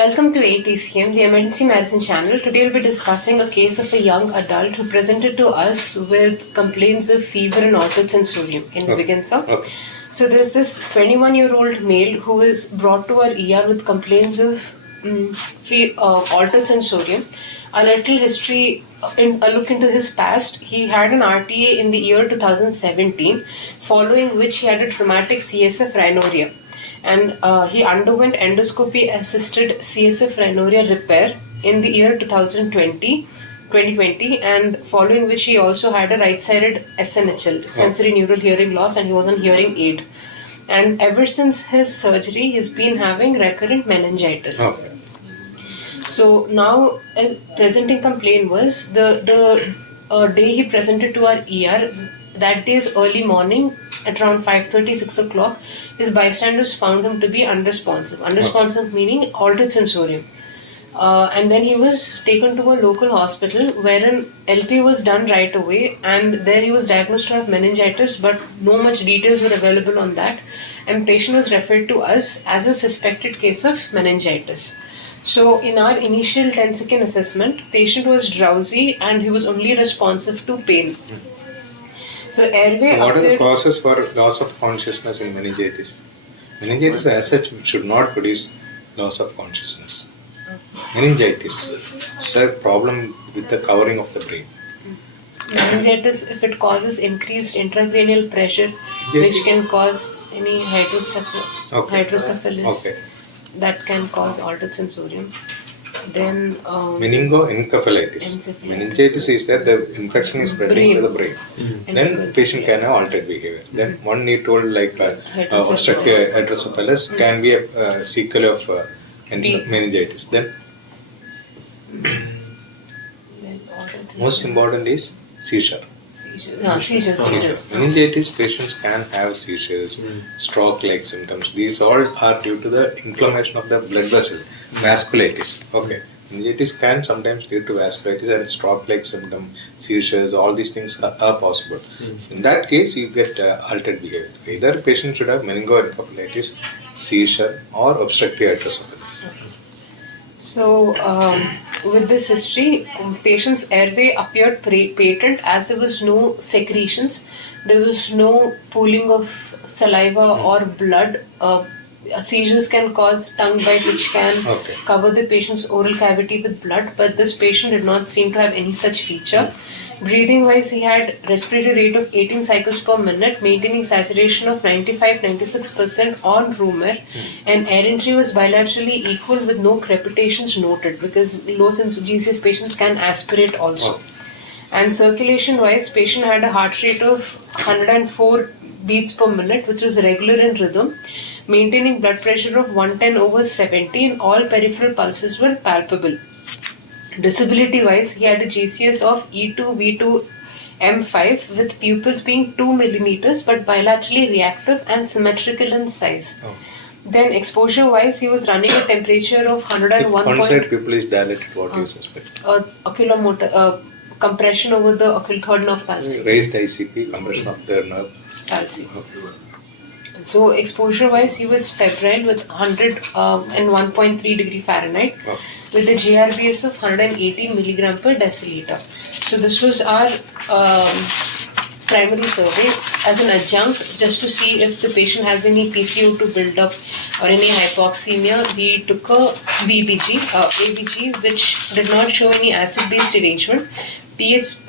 Welcome to ATCM, the Emergency Medicine channel. Today we'll be discussing a case of a young adult who presented to us with complaints of fever and altered sensorium. Can we begin, sir? Okay. So there's this 21-year-old male who is brought to our ER with complaints of altered sensorium. A little history, a look into his past. He had an RTA in the year 2017, following which he had a traumatic CSF rhinorrhea. And he underwent endoscopy-assisted CSF rhinorrhea repair in the year 2020, and following which he also had a right-sided SNHL, sensory neural hearing loss, and he was on hearing aid. And ever since his surgery, he's been having recurrent meningitis. Okay. So now, presenting complaint was the day he presented to our ER. That day's early morning, at around 5:30, 6 o'clock, his bystanders found him to be unresponsive. Unresponsive meaning altered sensorium. And then he was taken to a local hospital wherein LP was done right away, and there he was diagnosed to have meningitis, but no much details were available on that. And patient was referred to us as a suspected case of meningitis. So in our initial 10-second assessment, patient was drowsy and he was only responsive to pain. So airway. What are the causes for loss of consciousness in meningitis? Meningitis as such should not produce loss of consciousness. Meningitis is a problem with the covering of the brain. Meningitis, if it causes increased intracranial pressure, which can cause any hydrocephalus, that can cause altered sensorium. Then meningoencephalitis. Meningitis is that the infection is spreading to the brain. Then patient can have altered behavior. Then one need told like obstructive hydrocephalus can be a sequel of meningitis. Then most important is seizure. Seizures. Meningitis patients can have seizures, stroke-like symptoms. These all are due to the inflammation of the blood vessel, vasculitis. Okay. Meningitis can sometimes lead to vasculitis and stroke-like symptoms, seizures. All these things are possible. In that case, you get altered behavior. Either patient should have meningoencephalitis, seizure, or obstructive hydrocephalus. So, with this history, patient's airway appeared patent as there was no secretions, there was no pooling of saliva or blood. Seizures can cause tongue bite, which can cover the patient's oral cavity with blood, but this patient did not seem to have any such feature. Breathing wise, he had respiratory rate of 18 cycles per minute, maintaining saturation of 95-96% on room air, and air entry was bilaterally equal with no crepitations noted, because low GCS patients can aspirate also. And circulation wise, patient had a heart rate of 104 beats per minute, which was regular in rhythm, maintaining blood pressure of 110/70, and all peripheral pulses were palpable. Disability wise, he had a GCS of E2 V2 M5 with pupils being 2 millimeters but bilaterally reactive and symmetrical in size. Then exposure wise, he was running a temperature of 101. If one side pupil is dilated, what do you suspect? Oculomotor compression over the third nerve palsy. Raised ICP, compression of the nerve palsy. So exposure wise, he was febrile with 101.3 degree Fahrenheit with a GRBS of 118 milligram per deciliter. So this was our primary survey. As an adjunct, just to see if the patient has any PCO2 buildup or any hypoxemia, we took a ABG, which did not show any acid-base derangement.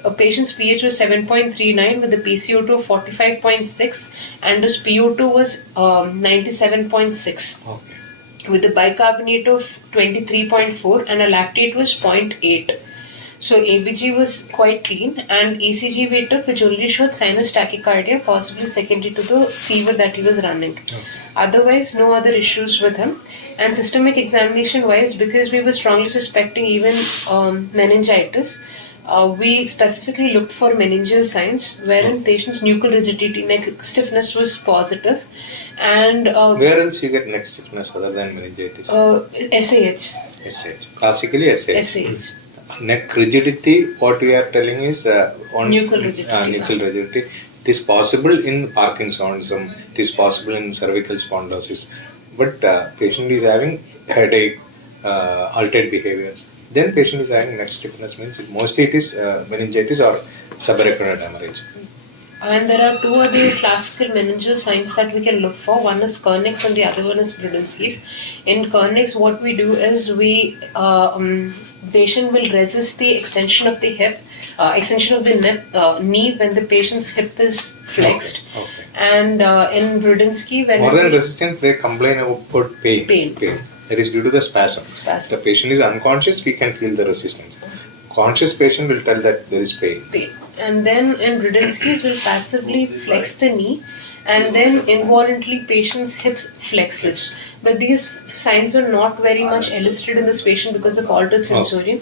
A patient's pH was 7.39 with a PCO2 of 45.6, and his PO2 was 97.6 with a bicarbonate of 23.4 and a lactate was 0.8. So ABG was quite clean, and ECG we took, which only showed sinus tachycardia, possibly secondary to the fever that he was running. Otherwise, no other issues with him. And systemic examination wise, because we were strongly suspecting even meningitis, we specifically looked for meningeal signs, wherein patient's nuchal rigidity, neck stiffness was positive. And where else you get neck stiffness other than meningitis? SAH. Classically SAH. Neck rigidity, what we are telling is on nuchal rigidity. It is possible in Parkinsonism, it is possible in cervical spondylosis, but patient is having headache, altered behavior. Then patient is having neck stiffness, means mostly it is meningitis or subarachnoid hemorrhage. And there are two other classical meningeal signs that we can look for. One is Kernick's and the other one is Brudzinski's. In Kernick's, what we do is patient will resist the extension of the hip, extension of the knee when the patient's hip is flexed. Okay. And in Brudzinski, when more than resistance, they complain about pain. Pain. That is due to the spasm. Spasm. The patient is unconscious, we can feel the resistance. Conscious patient will tell that there is pain. And then in Brudzinski's will passively flex the knee, and then involuntarily patient's hips flexes. But these signs were not very much elicited in this patient because of altered sensorium.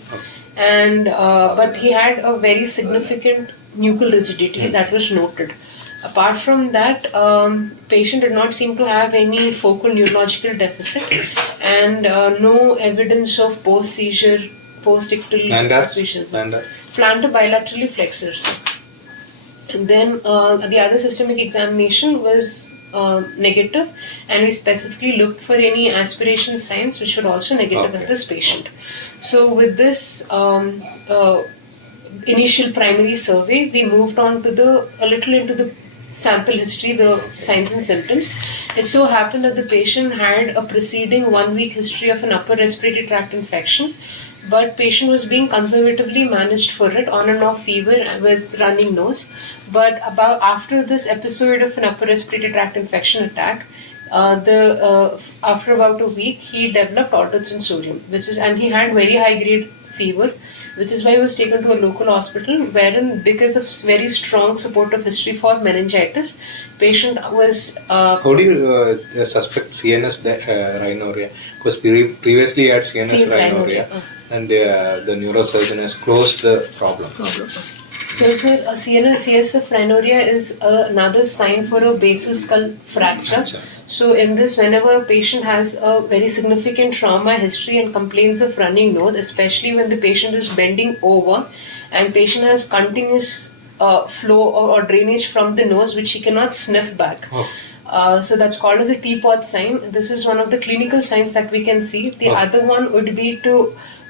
And but he had a very significant nuchal rigidity that was noted. Apart from that, patient did not seem to have any focal neurological deficit, and no evidence of post-seizure, post-ictal visions. Plantar bilaterally flexors. And then the other systemic examination was negative, and we specifically looked for any aspiration signs which were also negative in this patient. So with this initial primary survey, we moved on to a little into the sample history, the signs and symptoms. It so happened that the patient had a preceding 1 week history of an upper respiratory tract infection, but patient was being conservatively managed for it, on and off fever with running nose. But after this episode of an upper respiratory tract infection attack, after about a week, he developed altered sensorium, and he had very high grade fever, which is why he was taken to a local hospital, wherein because of very strong supportive history for meningitis, patient was... How do you suspect CNS rhinorrhea? Because previously he had CNS rhinorrhea, and the neurosurgeon has closed the problem. So, sir, a CSF rhinorrhea is another sign for a basal skull fracture. So, in this, whenever a patient has a very significant trauma history and complains of running nose, especially when the patient is bending over and patient has continuous flow or drainage from the nose which he cannot sniff back. So that's called as a teapot sign. This is one of the clinical signs that we can see. The other one would be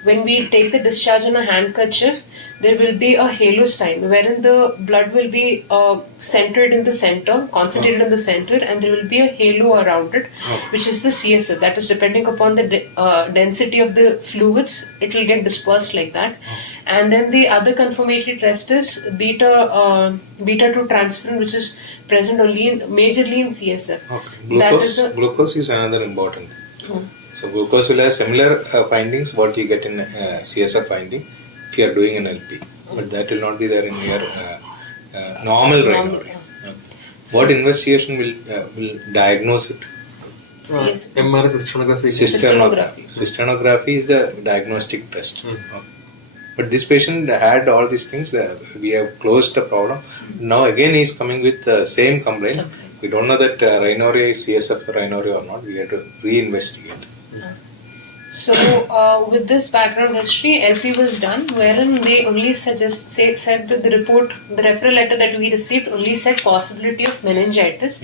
when we take the discharge on a handkerchief, there will be a halo sign wherein the blood will be centered in the center, concentrated in the center, and there will be a halo around it, which is the CSF. That is depending upon the density of the fluids, it will get dispersed like that. And then the other confirmatory test is beta 2 transferrin, which is present majorly in CSF. Glucose is another important thing. So glucose will have similar findings what you get in CSF finding if you are doing an LP, but that will not be there in your normal rhinorrhea. What investigation will diagnose it? MRI cysternography. Cysternography is the diagnostic test. But this patient had all these things. We have closed the problem. Now again he is coming with the same complaint. We don't know that rhinorrhea is CSF rhinorrhea or not. We have to reinvestigate. So, with this background history, LP was done, wherein they only said that the referral letter that we received only said possibility of meningitis,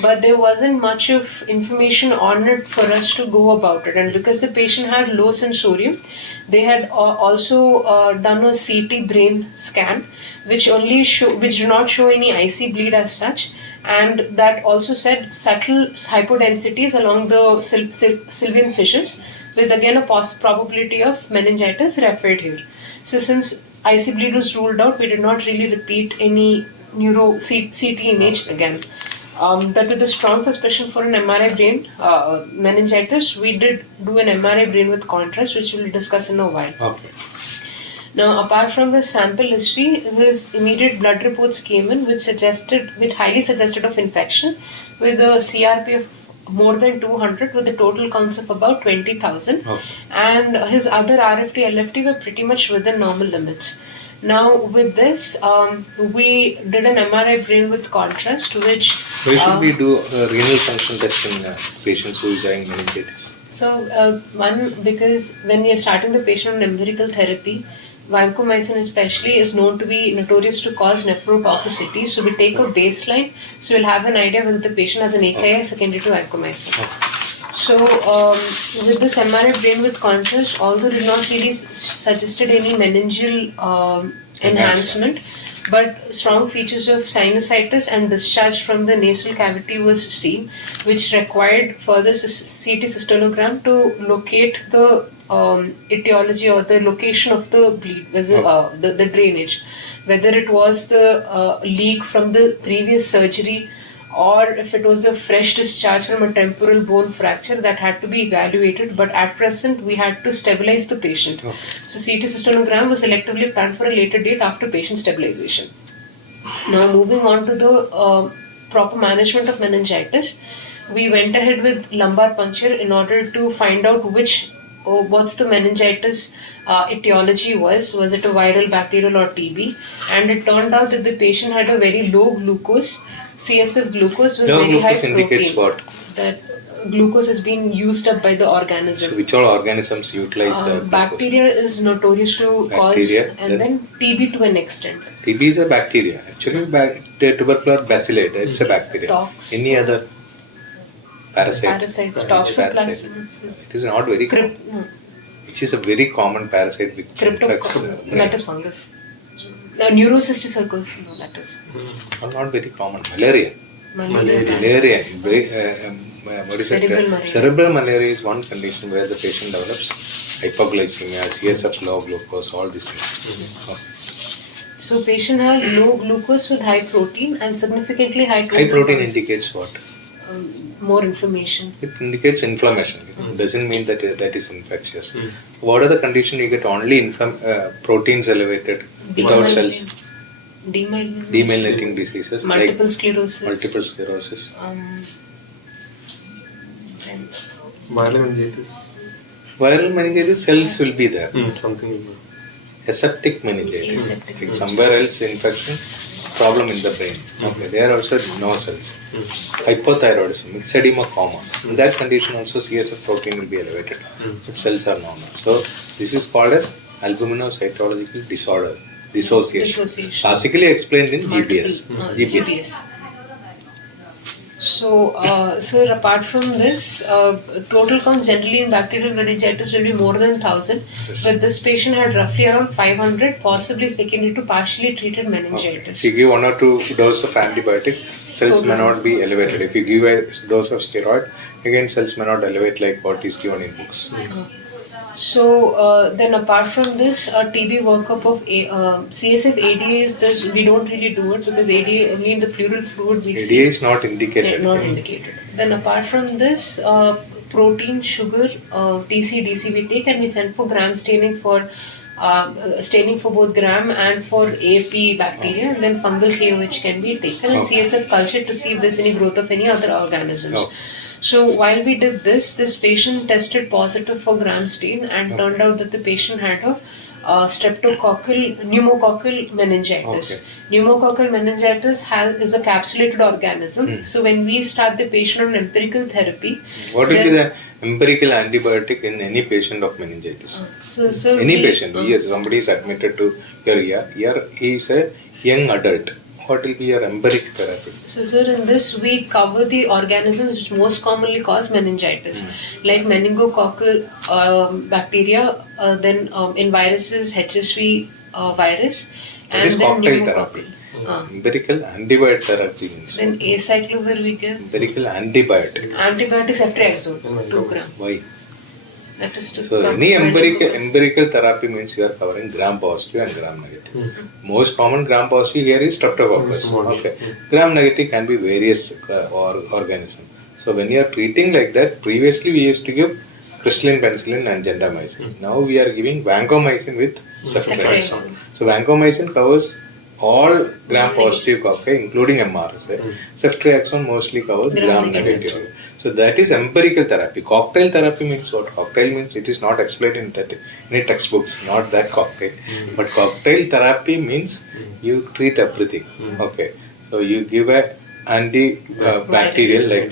but there wasn't much of information on it for us to go about it. And because the patient had low sensorium, they had also done a CT brain scan, which did not show any IC bleed as such, and that also said subtle hypodensities along the sylvian fissures, with again a probability of meningitis referred here. So since IC bleed was ruled out, we did not really repeat any CT image again. But with a strong suspicion for an MRI brain meningitis, we did do an MRI brain with contrast, which we'll discuss in a while. Now, apart from the sample history, his immediate blood reports came in, which highly suggested of infection, with a CRP of more than 200, with a total counts of about 20,000. And his other RFT, LFT were pretty much within normal limits. Now, with this, we did an MRI brain with contrast, which... Why should we do a renal function test in patients who is having meningitis? So, because when we are starting the patient on empirical therapy, vancomycin especially is known to be notorious to cause nephrotoxicity. So we take a baseline, so we'll have an idea whether the patient has an AKI secondary to vancomycin. So, with this MRI brain with contrast, although did not really suggested any meningeal enhancement, but strong features of sinusitis and discharge from the nasal cavity was seen, which required further CT cystonogram to locate the etiology or the location of the bleed, the drainage, whether it was the leak from the previous surgery or if it was a fresh discharge from a temporal bone fracture that had to be evaluated. But at present, we had to stabilize the patient. Okay. So CT cystonogram was selectively planned for a later date after patient stabilization. Now, moving on to the proper management of meningitis, we went ahead with lumbar puncture in order to find out what's the meningitis etiology was. Was it a viral, bacterial, or TB? And it turned out that the patient had a very low glucose, CSF glucose with Low very high glucose protein. indicates what? That glucose is being used up by the organism. So which all organisms utilize glucose? Bacteria is notorious to Bacteria, cause, and then TB to an extent. TB is a bacteria. Actually, tubercular bacillate, it's a bacteria. Tox. Any other parasite? Parasites, Parasite. toxoplasmosis. It is not very common. Which is a very common parasite which infects that is fungus. Neurocysticercosis, no, that is. Not very common. Malaria. Malaria. What is Cerebral it? malaria. Cerebral malaria is one condition where the patient develops hypoglycemia, CSF low glucose, all these things. Okay. So patient had low glucose with high protein and significantly high total High protein counts. indicates what? More inflammation. It indicates inflammation. It doesn't mean that that is infectious. What are the conditions you get only proteins elevated without cells? Demyelinating diseases Multiple like sclerosis. multiple sclerosis. And Viral meningitis. Viral meningitis cells will be there. Something like that. Aseptic meningitis. Aseptic Like somewhere else infection, problem in the brain. Okay, there also no cells. Hypothyroidism, myxedema common. In that condition also CSF protein will be elevated, but cells are normal. So this is called as albuminocytological disorder, dissociation. Classically explained in GPS. GPS. So, sir, apart from this, total counts generally in bacterial meningitis will be more than 1,000. Yes. But this patient had roughly around 500, possibly secondary to partially treated meningitis. If you give 1 or 2 doses of antibiotic, cells may not be elevated. If you give a dose of steroid, again cells may not elevate like what is given in books. So then apart from this, TB workup of CSF ADA is this, we don't really do it because ADA only in the pleural fluid we see. ADA is not indicated. Not indicated. Then apart from this, protein, sugar, TC, DC we take and we send for gram staining for both gram and for AP bacteria, and then fungal KOH can be taken and CSF culture to see if there's any growth of any other organisms. So while we did this patient tested positive for gram stain and turned out that the patient had a pneumococcal meningitis. Pneumococcal meningitis is a capsulated organism. So when we start the patient on empirical therapy, what will be the empirical antibiotic in any patient of meningitis? Any patient, somebody is admitted to your ER, he is a young adult. What will be your empiric therapy? So, sir, in this we cover the organisms which most commonly cause meningitis, like meningococcal bacteria, then in viruses, HSV virus, That and is then cocktail pneumococcal. therapy. Empirical antibiotic therapy means. Then acyclovir we give. Empirical antibiotic. Antibiotics ceftriaxone, 2 gram. Why? That is to So any empirical therapy means you are covering gram positive and gram negative. Most common gram positive here is streptococcus. Okay. Gram negative can be various organisms. So when you are treating like that, previously we used to give crystalline penicillin and gentamicin. Now we are giving vancomycin with ceftriaxone. So vancomycin covers all gram positive cocci, including MRSA. Ceftriaxone mostly covers gram negative. So that is empirical therapy. Cocktail therapy means what? Cocktail means it is not explained in any textbooks, not that cocktail. But cocktail therapy means you treat everything. Okay. So you give a antibacterial like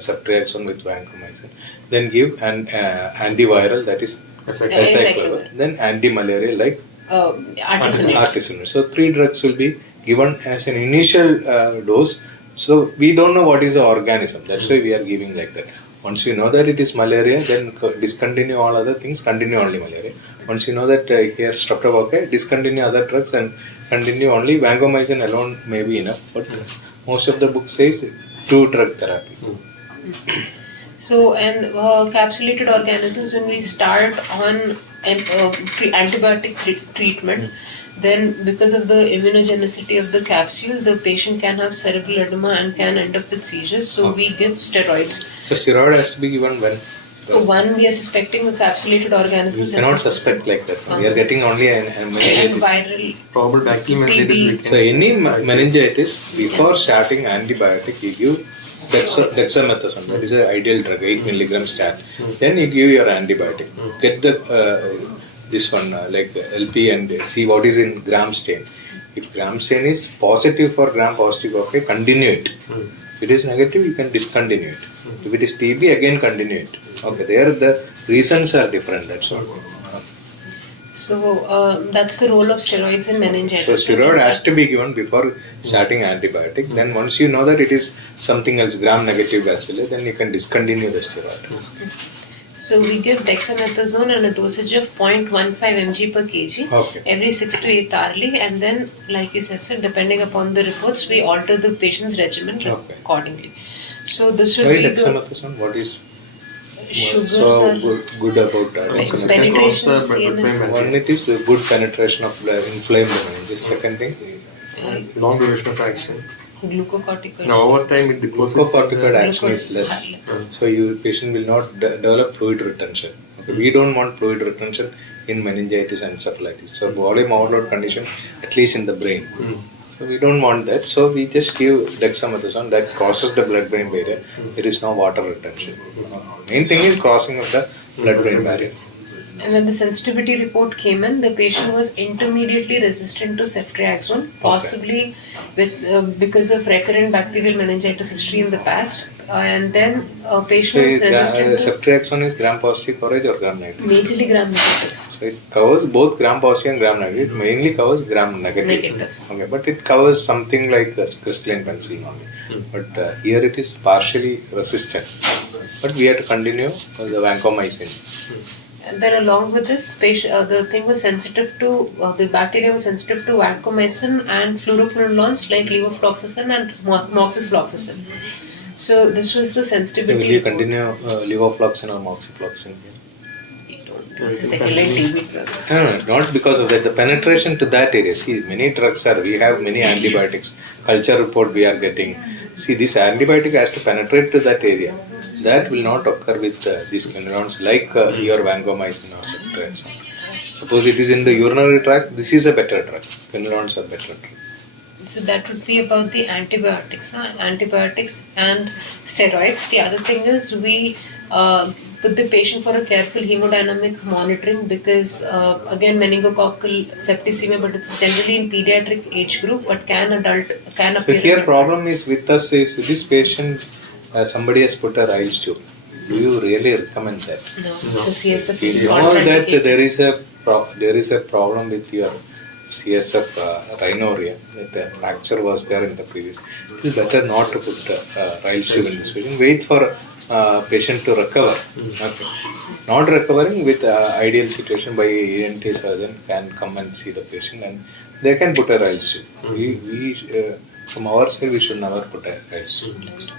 ceftriaxone with vancomycin. Then give an antiviral, that is acyclovir. Then anti-malarial like artesunate. So 3 drugs will be given as an initial dose. So we don't know what is the organism. That's why we are giving like that. Once you know that it is malaria, then discontinue all other things, continue only malaria. Once you know that here streptococci, discontinue other drugs and continue only vancomycin alone may be enough. But most of the book says 2-drug therapy. So, and capsulated organisms, when we start on antibiotic treatment, then because of the immunogenicity of the capsule, the patient can have cerebral edema and can end up with seizures. So, we give steroids. So steroid has to be given when? One, we are suspecting the capsulated organisms. You cannot suspect like that. We are getting only an meningitis. Viral Probable bacterial meningitis. we can So any meningitis, before starting antibiotic, you give dexamethasone. That is an ideal drug, 8 milligram stat. Then you give your antibiotic. Get the this one like LP and see what is in gram stain. If gram stain is positive for gram positive, okay, continue it. If it is negative, you can discontinue it. If it is TB, again continue it. Okay, there the reasons are different. That's all. So that's the role of steroids in meningitis. So steroid has to be given before starting antibiotic. Then once you know that it is something else, gram-negative bacillus, then you can discontinue the steroid. So we give dexamethasone and a dosage of 0.15 mg per kg every 6 to 8 hourly, and then, like you said, sir, depending upon the reports, we alter the patient's regimen accordingly. So this should Why be dexamethasone? What is sugars so are good about penetration Penetration, CNS. One, it is a good penetration of the inflamed meninges. Second thing, long duration of action. Glucocorticoid. Now over time it deposits. glucocorticoid action is less. So your patient will not develop fluid retention. Okay. We don't want fluid retention in meningitis and encephalitis. So volume overload condition, at least in the brain. So we don't want that. So we just give dexamethasone that crosses the blood-brain barrier. There is no water retention. Main thing is crossing of the blood-brain barrier. And when the sensitivity report came in, the patient was intermediately resistant to ceftriaxone, possibly with because of recurrent bacterial meningitis history in the past. And then a patient was resistant to Ceftriaxone is gram-positive coverage or gram-negative? majorly gram-negative. So it covers both gram-positive and gram-negative. It mainly covers gram-negative. Okay, but it covers something like crystalline penicillin only. But here it is partially resistant. But we have to continue the vancomycin. And then along with this, the thing was sensitive to, the bacteria was sensitive to vancomycin and fluoroquinolones like levofloxacin and moxifloxacin. So this was the sensitivity. So will you continue levofloxacin or moxifloxacin? It's a second line TB. No, not because of that. The penetration to that area. See, many drugs are, we have many antibiotics. Culture report we are getting. See, this antibiotic has to penetrate to that area. That will not occur with these quinolones like your vancomycin or ceftriaxone. Suppose it is in the urinary tract, this is a better drug. Quinolones are better drug. So that would be about the antibiotics. Antibiotics and steroids. The other thing is we put the patient for a careful hemodynamic monitoring because again meningococcal septicemia, but it's generally in pediatric age group, but can appear. So here problem is with us is this patient somebody has put a rice tube. Do you really recommend that? No, it's a CSF. You know that there is a problem with your CSF rhinorrhea, that a fracture was there in the previous. It is better not to put a rice tube in this patient. Wait for patient to recover. Okay. Not recovering with ideal situation by ENT surgeon can come and see the patient and they can put a rice tube. We from our side we should never put a rice tube.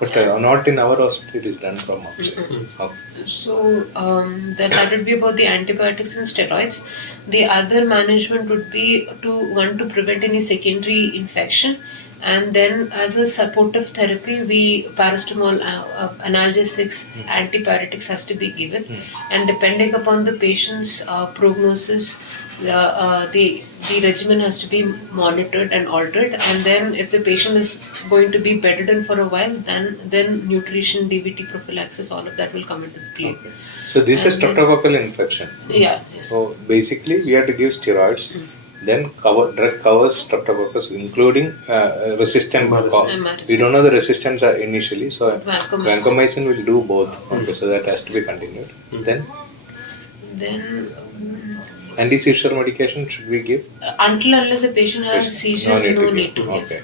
But not in our hospital, it is done from outside. So that would be about the antibiotics and steroids. The other management would be to prevent any secondary infection, and then as a supportive therapy, we paracetamol, analgesics, antipyretics has to be given, and depending upon the patient's prognosis, the regimen has to be monitored and altered, and then if the patient is going to be bedridden for a while, then nutrition, DVT prophylaxis, all of that will come into play. Okay. So this is streptococcal infection. Yeah. Yes. So basically we have to give steroids. Then drug covers streptococcus, including resistant. We don't know the resistance initially, so vancomycin will do both. Okay, so that has to be continued. Then anti-seizure medication should we give? Until unless the patient has seizures, no need to give. Okay.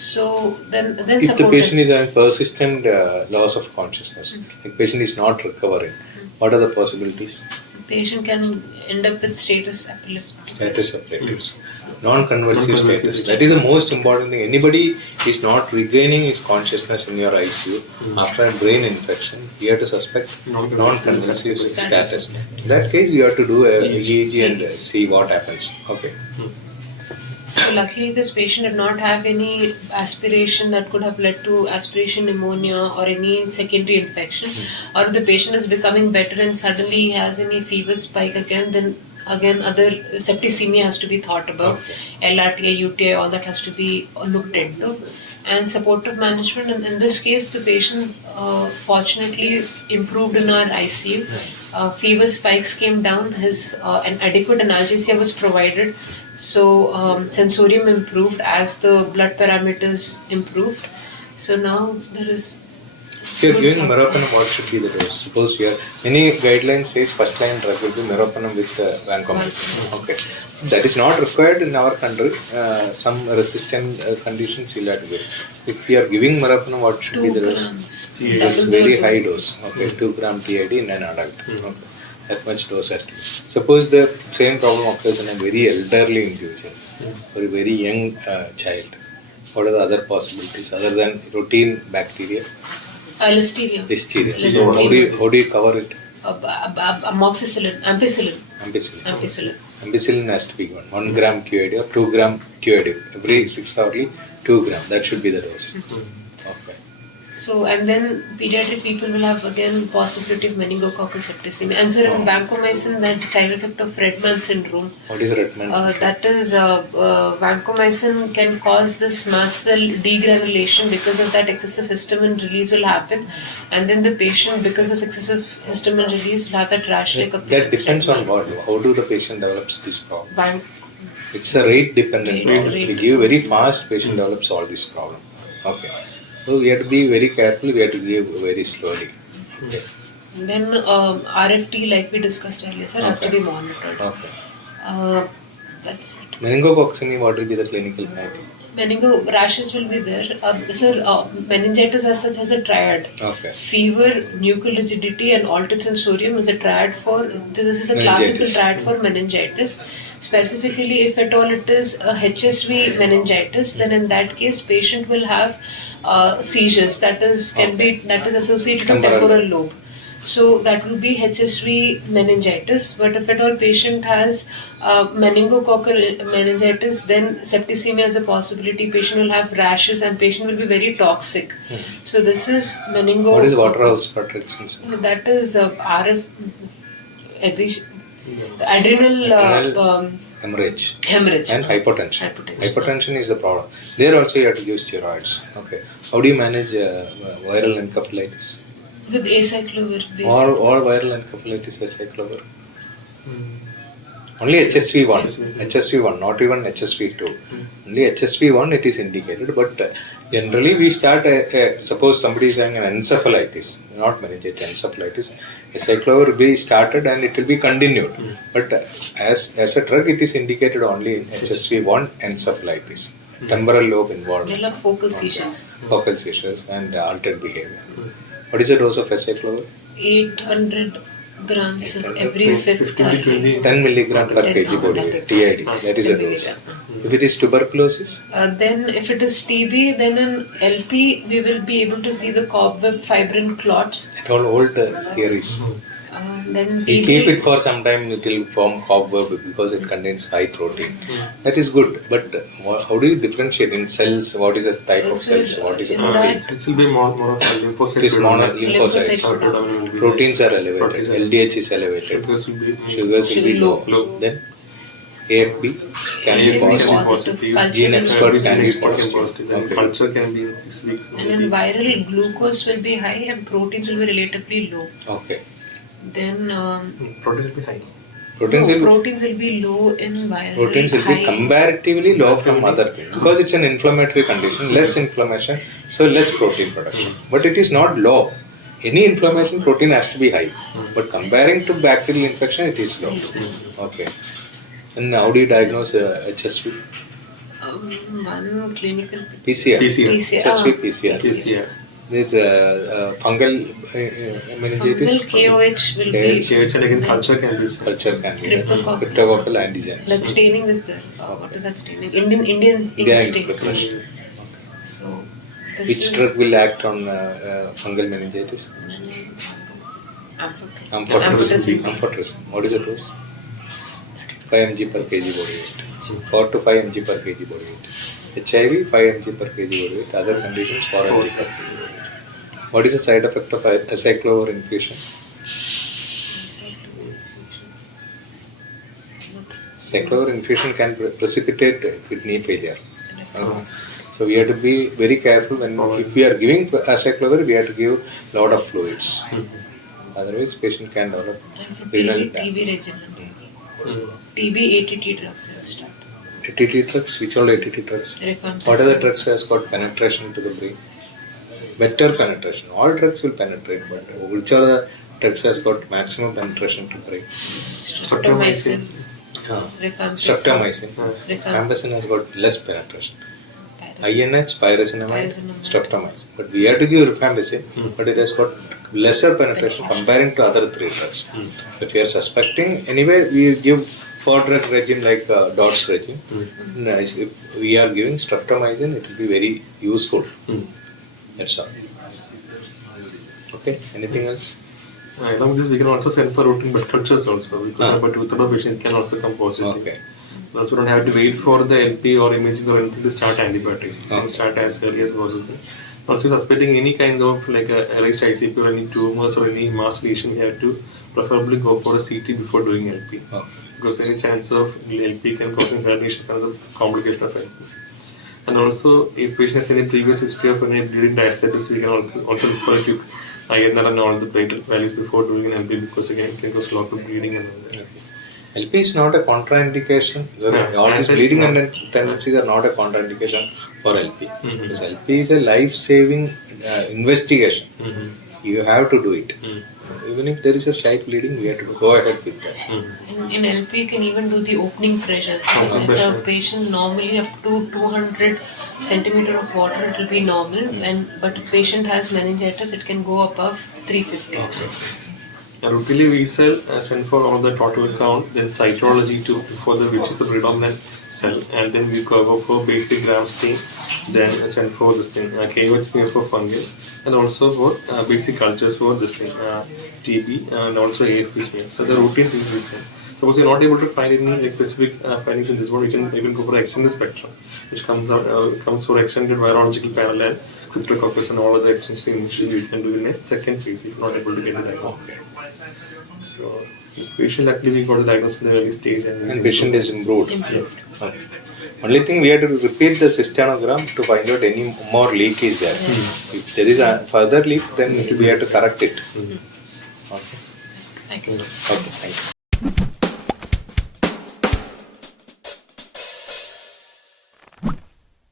So then If the supportive. patient is having persistent loss of consciousness, the patient is not recovering, what are the possibilities? Patient can end up with status epilepticus. Status epilepticus. So, Non-convulsive Non-convulsive status. status. That is the most important thing. Anybody is not regaining his consciousness in your ICU after a brain infection, you have to suspect non-convulsive status. In that case, you have to do a EEG and see what happens. Okay. so luckily this patient did not have any aspiration that could have led to aspiration pneumonia or any secondary infection. Or if the patient is becoming better and suddenly he has any fever spike again, then again other septicemia has to be thought about. Okay. LRTI, UTI, all that has to be looked into. And supportive management, and in this case the patient fortunately improved in our ICU. Fever spikes came down, his an adequate analgesia was provided, so sensorium improved as the blood parameters improved. So now there is If you are giving meropenem, what should be the dose? Suppose you are, many guidelines says first line drug will be meropenem with vancomycin. Okay, that is not required in our country. Some resistant conditions you will have to give. If you are giving meropenem, what should 2 be the dose? grams. That's Double very the high dose. Okay, 2 gram TID in an adult. Okay. That much dose has to be. Suppose the same problem occurs in a very elderly individual or a very young child. What are the other possibilities other than routine bacteria? Listeria. Listeria. Less So than how 3 do you, months. how do you cover it? Amoxicillin, ampicillin. Ampicillin. Ampicillin has to be given 1 gram QID or 2 gram QID. Every 6 hourly 2 gram. That should be the dose. Okay. So, and then pediatric people will have again possibility of meningococcal septicemia. And sir, in vancomycin, that side effect of Redman syndrome. What is Redman syndrome? That is, vancomycin can cause this mast cell degranulation. Because of that, excessive histamine release will happen, and then the patient, because of excessive histamine release, will have that rash-like appearance. That depends on what. How do the patient develops this problem? Van- It's a rate dependent problem. Rate We give very fast, patient develops all this problem. Okay. So we have to be very careful. We have to give very slowly. Okay. Then RFT, like we discussed earlier, sir, has to Okay. be monitored. Okay. That's it. Meningococcal, what will be the clinical finding? Meningo rashes will be there. Sir, meningitis as such has a triad. Okay. Fever, nuchal rigidity, and altered sensorium is a triad for. This is a classical Meningitis. triad for meningitis. Specifically, if at all it is a HSV meningitis, then in that case, patient will have seizures. That is associated to Temporal temporal lobe. So that will be HSV meningitis. But if at all patient has meningococcal meningitis, then septicemia is a possibility. Patient will have rashes and patient will be very toxic. So this is meningo. What is Waterhouse Fredrickson? That is adrenal Hemorrhage. hemorrhage. And hypotension. Hypotension. Hypotension is the problem. There also you have to give steroids. Okay. How do you manage viral encephalitis? With acyclovir. Or viral encephalitis acyclovir? Only HSV1. HSV1, not even HSV2. Only HSV1 it is indicated, but generally we start, suppose somebody is having an encephalitis, not meningitis, encephalitis, acyclovir will be started and it will be continued. But as a drug it is indicated only in HSV1 encephalitis. Temporal lobe involved. They'll have focal seizures. Focal seizures and altered behavior. What is the dose of acyclovir? 800 grams 800. every fifth 15 to hour. 20. 10 milligram per kg body weight, TID. That is a 10 dose. milligram. If it is tuberculosis, Then if it is TB, then in LP we will be able to see the cobweb fibrin clots. it all old theories. Then You TB. keep it for some time, it will form cobweb because it contains high protein. That is good, but how do you differentiate in cells? What is the type of So, cells? What is the in protein? that- It will be more of a lymphocyte. It is mono Lymphocyte lymphocytes. predominant. Proteins are elevated. LDH is elevated. Sugars will be Sugars will be Low. low. Then AFP can be AFP positive. positive. Culture Gene will expert be can be Positive. positive. And Okay. culture can be 6 weeks. And then viral glucose will be high and proteins will be relatively low. Okay. Then Protein will be high. Proteins will be low in viral. Proteins will be high. comparatively low from other things because it's an inflammatory condition, less inflammation, so less protein production. But it is not low. Any inflammation, protein has to be high. But comparing to bacterial infection, it is low. Okay. And how do you diagnose HSV? One clinical PCR. PCR. Just with PCR. PCR. There's fungal meningitis. Fungal KOH will be. KH and again culture can be seen. Culture can be Cryptococcal. cryptococcal antigens. That staining is there. What is that staining? Indian ink Yeah, stain. preparation. So this Which is drug will act on fungal meningitis? Amphotericin. Amphotericin. What is the dose? 5 mg per kg body weight. 4 to 5 mg per kg body weight. HIV 5 mg per kg body weight. Other conditions 4 mg per kg body weight. What is the side effect of acyclovir infusion? Acyclovir infusion can precipitate kidney failure. So we have to be very careful when if we are giving acyclovir, we have to give lot of fluids. Otherwise, patient can develop renal TB regimen. TB ATT drugs will start. ATT drugs, which all ATT drugs? Rifampicin. What are the drugs has got penetration to the brain? Better penetration. All drugs will penetrate, but which are the drugs has got maximum penetration to brain? Streptomycin. Rifampicin. Streptomycin. Rifampicin. Rifampicin has got less penetration. INH, pyrazinamide, Pyrazinamide. streptomycin. But we have to give rifampicin, but it has got lesser penetration comparing to other three drugs. If we are suspecting, anyway, we give 4-drug regime like DOTS regime. If we are giving streptomycin, it will be very useful. That's all. Okay, anything else? Along with this, we can also send for routine blood cultures also because a particular patient can also come positive. Okay. Also, don't have to wait for the LP or imaging or anything to start antibiotics. You can start as early as possible. Also, suspecting any kind of like a LH ICP or any tumors or any mass lesion, we have to preferably go for a CT before doing LP. Because any chance of LP can cause herniation and another complication of LP. And also, if patient has any previous history of any bleeding diastasis, we can also look for it if INR and all the platelet values before doing an LP because again it can cause a lot of bleeding and all that. LP is not a contraindication. All these bleeding and tendencies are not a contraindication for LP. Because LP is a life-saving investigation. You have to do it. Even if there is a slight bleeding, we have to go ahead with that. In LP, you can even do the opening pressures. If a patient normally up to 200 centimeter of water, it will be normal. But if patient has meningitis, it can go above 350. Routinely we send for all the total count, then cytology to for the which is the predominant cell, and then we cover for basic gram stain, then send for this thing, KOH smear for fungal, and also for basic cultures for this thing, TB and also AFP smear. So the routine things we send. Suppose you're not able to find any like, specific findings in this one, we can even go for extended spectrum, which comes out comes for extended virological panel and cryptococcus and all other extensive initially we can do in a second phase if not able to get the diagnosis. So this patient luckily we got the diagnosis in the early stage and patient is improved. Okay. Only thing we have to repeat the cystogram to find out any more leak is there. If there is a further leak, then we have to correct it. Okay. Thank you. Okay, thank you.